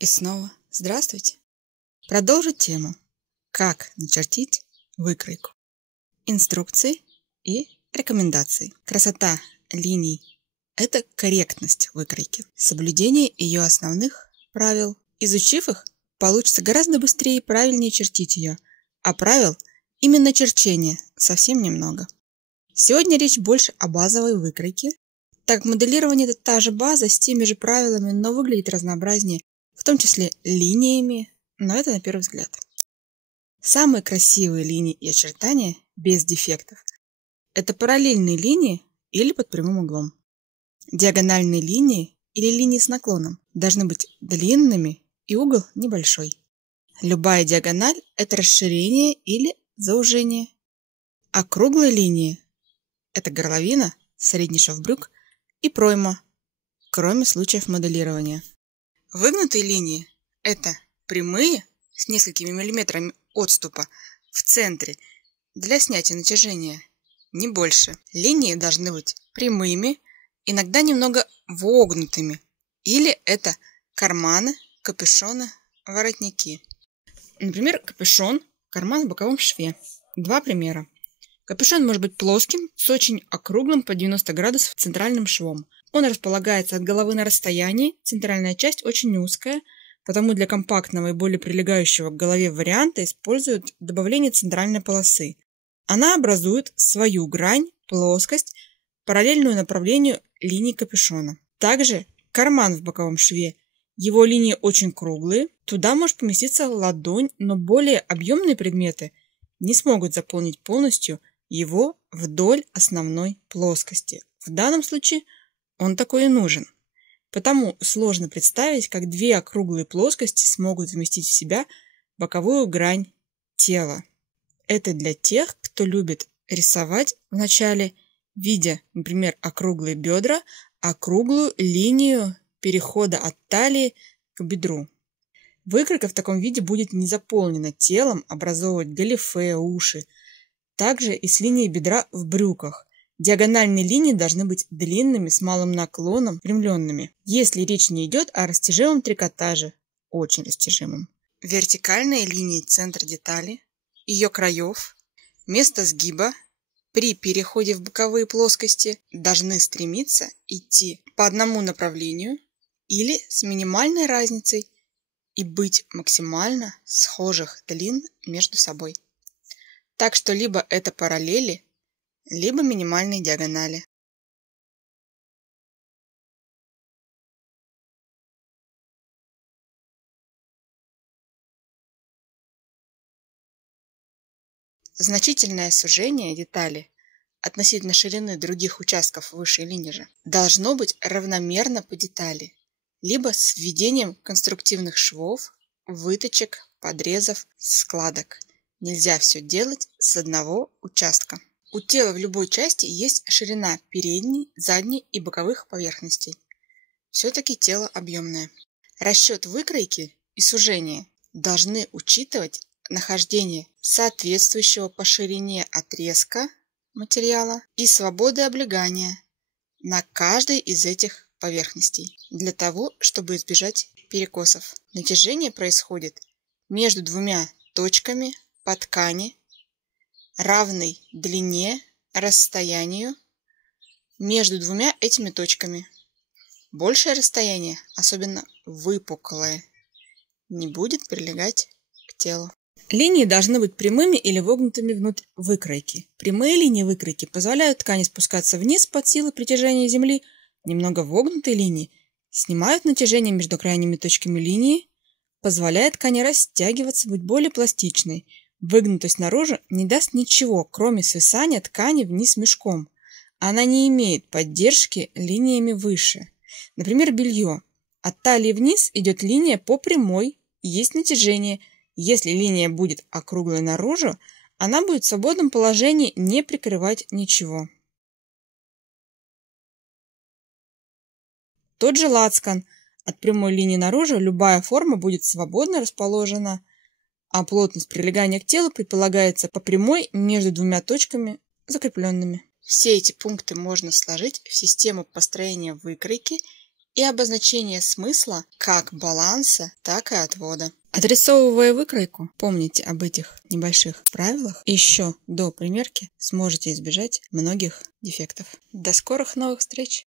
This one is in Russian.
И снова здравствуйте! Продолжу тему «Как начертить выкройку». Инструкции и рекомендации. Красота линий – это корректность выкройки, соблюдение ее основных правил. Изучив их, получится гораздо быстрее и правильнее чертить ее, а правил именно черчения совсем немного. Сегодня речь больше о базовой выкройке, так как моделирование – это та же база с теми же правилами, но выглядит разнообразнее, в том числе линиями, но это на первый взгляд. Самые красивые линии и очертания без дефектов – это параллельные линии или под прямым углом. Диагональные линии или линии с наклоном должны быть длинными и угол небольшой. Любая диагональ – это расширение или заужение. А круглые линии – это горловина, средний шов брюк и пройма, кроме случаев моделирования. Выгнутые линии – это прямые с несколькими миллиметрами отступа в центре для снятия натяжения, не больше. Линии должны быть прямыми, иногда немного вогнутыми, или это карманы, капюшоны, воротники. Например, капюшон, карман в боковом шве. Два примера. Капюшон может быть плоским, с очень округлым по 90 градусов центральным швом. Он располагается от головы на расстоянии, центральная часть очень узкая, потому для компактного и более прилегающего к голове варианта используют добавление центральной полосы. Она образует свою грань, плоскость, параллельную направлению линии капюшона. Также карман в боковом шве. Его линии очень круглые, туда может поместиться ладонь, но более объемные предметы не смогут заполнить полностью его вдоль основной плоскости. В данном случае он такой и нужен. Потому сложно представить, как две округлые плоскости смогут вместить в себя боковую грань тела. Это для тех, кто любит рисовать вначале, видя, например, округлые бедра, округлую линию перехода от талии к бедру. Выкройка в таком виде будет не заполнена телом, образовывать галифе, уши. Также и с линией бедра в брюках. Диагональные линии должны быть длинными, с малым наклоном, прямленными. Если речь не идет о растяжимом трикотаже, очень растяжимом. Вертикальные линии центра детали, ее краев, место сгиба при переходе в боковые плоскости должны стремиться идти по одному направлению или с минимальной разницей и быть максимально схожих длин между собой. Так что либо это параллели, либо минимальные диагонали. Значительное сужение детали относительно ширины других участков выше или ниже должно быть равномерно по детали, либо с введением конструктивных швов, выточек, подрезов, складок. Нельзя все делать с одного участка. У тела в любой части есть ширина передней, задней и боковых поверхностей. Все-таки тело объемное. Расчет выкройки и сужения должны учитывать нахождение соответствующего по ширине отрезка материала и свободы облегания на каждой из этих поверхностей, для того, чтобы избежать перекосов. Натяжение происходит между двумя точками по ткани, равной длине, расстоянию между двумя этими точками. Большее расстояние, особенно выпуклое, не будет прилегать к телу. Линии должны быть прямыми или вогнутыми внутрь выкройки. Прямые линии выкройки позволяют ткани спускаться вниз под силой притяжения Земли. Немного вогнутые линии снимают натяжение между крайними точками линии, позволяя ткани растягиваться, быть более пластичной. Выгнутость наружу не даст ничего, кроме свисания ткани вниз мешком. Она не имеет поддержки линиями выше. Например, белье. От талии вниз идет линия по прямой, и есть натяжение. Если линия будет округлой наружу, она будет в свободном положении не прикрывать ничего. Тот же лацкан. От прямой линии наружу любая форма будет свободно расположена, а плотность прилегания к телу предполагается по прямой между двумя точками закрепленными. Все эти пункты можно сложить в систему построения выкройки и обозначение смысла как баланса, так и отвода. Отрисовывая выкройку, помните об этих небольших правилах, и еще до примерки сможете избежать многих дефектов. До скорых новых встреч!